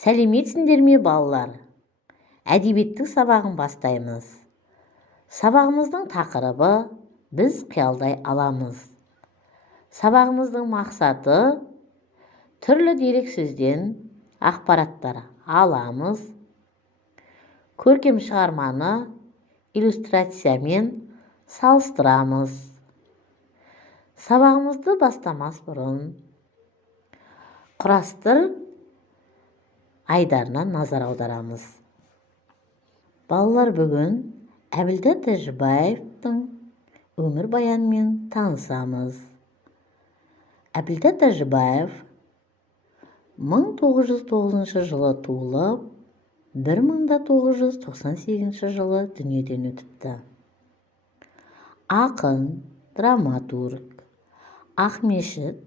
Сәлеметсіңдер ме балалар? Әдебиеттік сабағын бастаймыз. Сабағымыздың тақырыбы біз қиялдай аламыз. Сабағымыздың мақсаты түрлі дерек сөзден ақпараттар аламыз. Көркем шығарманы иллюстрациямен салыстырамыз. Сабағымызды бастамас бұрын құрастыр айдарына назар аударамыз. Балалар, бүгін Әбілда Тәжібаевтың өмірбаянымен танысамыз. Әбілда Тәжібаев 1909 жылы туылып, 1998 жылы дүниеден өтіпті. Ақын, драматург, Ақмешіт,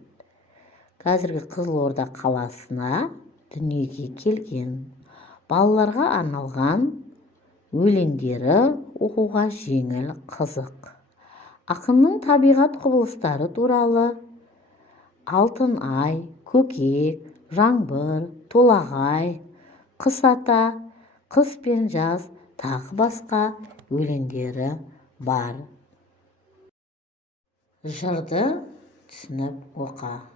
қазіргі Қызылорда қаласына дүниеге келген. Балаларға арналған өлеңдері оқуға жеңіл, қызық. Ақынның табиғат құбылыстары туралы алтын ай, көкек, жаңбыр, толағай, қыс ата, қыс пен жаз, тағы басқа өлеңдері бар. Жырды түсініп оқа.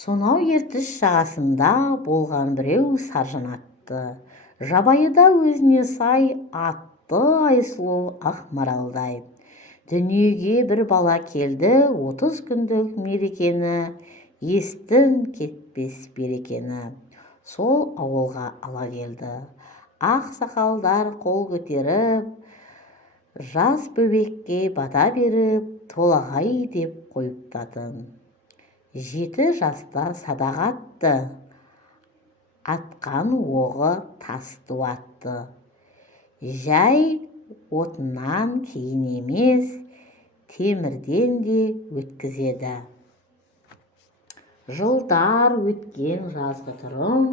Сонау ертіс жағасында болған біреу саржан атты. Жабайыда өзіне сай атты айсұлу ақ маралдай. Дүниеге бір бала келді, 30 күндік мерекені, естін кетпес берекені. Сол ауылға ала келді. Ақ сақалдар қол көтеріп, жас бөбекке бата беріп, толағай деп қойыптатын. 7 жаста садақ атты, атқан оғы тасты атты. Жай отынан кейін емес, темірден де өткізеді. Жылдар өткен жазғы тұрым,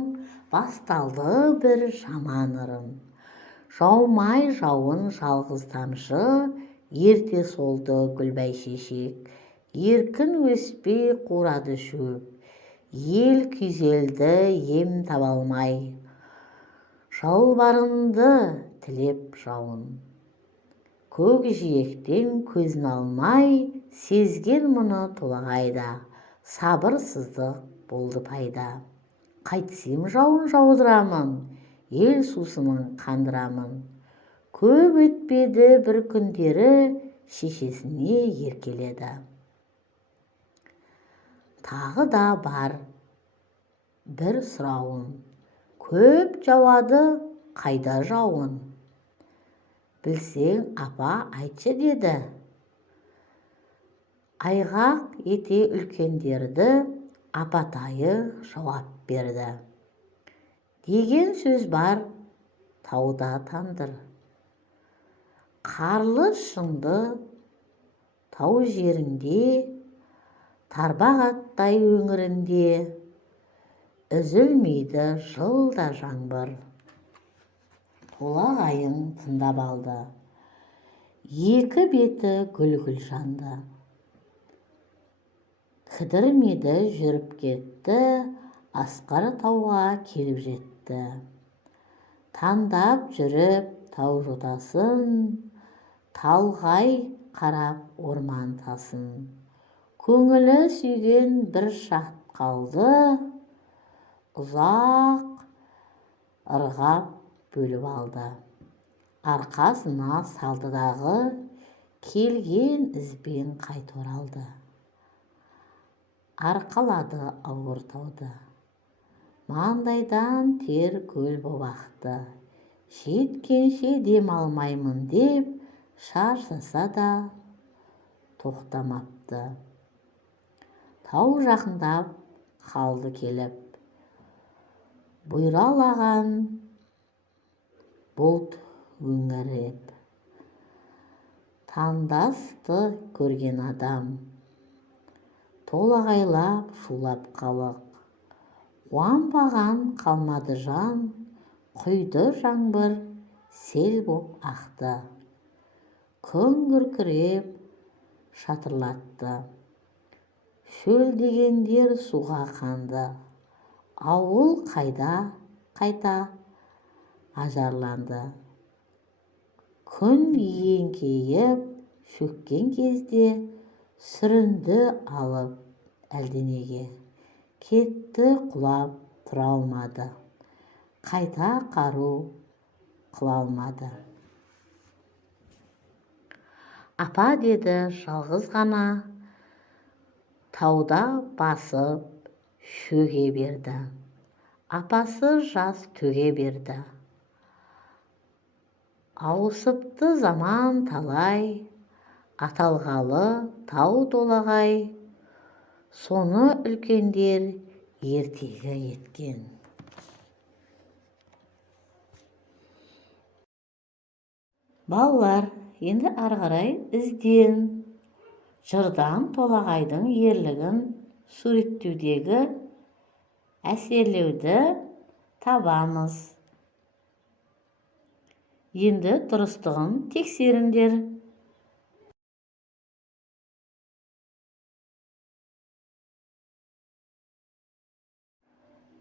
басталды бір жаман ырым. Жаумай жауын жалғыз тамшы, ерте солды гүлбай шешек. Еркін өспей қурады шөп, ел күйзелді ем таба алмай. Жалбарынды тілеп жауын, көкжиектен көзін алмай, сезген мұны толағайда, сабырсыздық болды пайда. Қайтсем жауын жаудырамын, ел сусынын қандырамын. Көп өтпеді бір күндері, шешесіне еркеледі. Тағы да бар бір сұрауын, көп жауады қайда жауын? Білсең, апа, айтшы деді. Айғақ ете үлкендерді апатайы жауап берді. Деген сөз бар тауда тандыр. Қарлы шыңды тау жерінде, тарбақ аттай өңірінде, үзілмейді жылда жаңбыр. Толағайың тыңдап алды, екі беті гүл-гүл жанды. Кідірмеді жүріп кетті, асқар тауға келіп жетті. Таңдап жүріп тау жотасын, талғай қарап орман тасын. Көңілі сүйген бір шақ қалды, ұзақ ырғап бөліп алды. Арқасына салды дағы, келген ізбен қайт оралды. Арқалады ауыр тауды, маңдайдан тер көл боп ақты. Жеткенше дем алмаймын деп, шаршаса да тоқтамапты. Тау жақындап қалды келіп, бұйралаған бұлт өңіреп. Таңдасты көрген адам, толағайлап шулап қалық. Қуанбаған қалмады жан, құйды жаңбыр сел боп ақты. Күн күркіреп шатырлатты. Шөл дегендер суға қанды, ауыл қайда қайта ажарланды. Күн еңкейіп шөккен кезде сүрінді алып әлденеге. Кетті құлап тұра алмады. Қайта қару қыла алмады. Апа, деді жалғыз ғана тауда басып шөге берді. Апасы жас төге берді. Ауысыпты заман талай, аталғалы тау толағай, соны үлкендер ертегі еткен. Балалар, енді ары қарай ізден. Жырдан толағайдың ерлігін суреттеудегі әсерлеуді табамыз. Енді дұрыстығын тексеріңдер.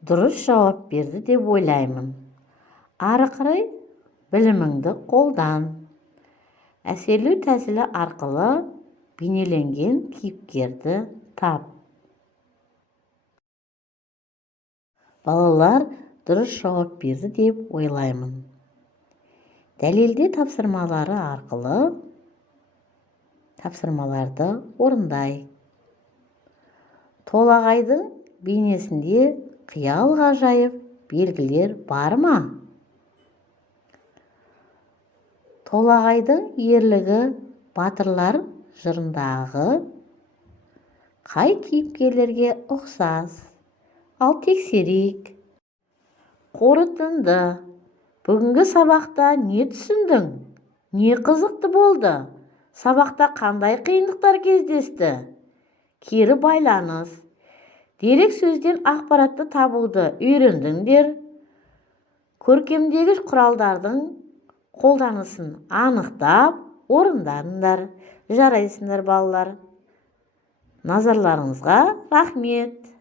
Дұрыс жауап берді деп ойлаймын. Ары қарай біліміңді қолдан. Әсерлеу тәсілі арқылы бейнеленген кейіпкерді тап. Балалар дұрыс жауап берді деп ойлаймын. Дәлелде тапсырмалары арқылы тапсырмаларды орындай. Толағайдың бейнесінде қиял ғажайып белгілер бар ма? Толағайдың ерлігі батырлар жырындағы қай кейіпкерлерге ұқсас? Ал тексерейік. Қорытынды. Бүгінгі сабақта не түсіндің? Не қызықты болды? Сабақта қандай қиындықтар кездесті? Кері байланыс. Дерек сөзден ақпаратты табуды үйрендіңдер. Көркемдегіш құралдардың қолданысын анықтап орындаңдар. Жарайсыңдар балалар. Назарларыңызға рахмет.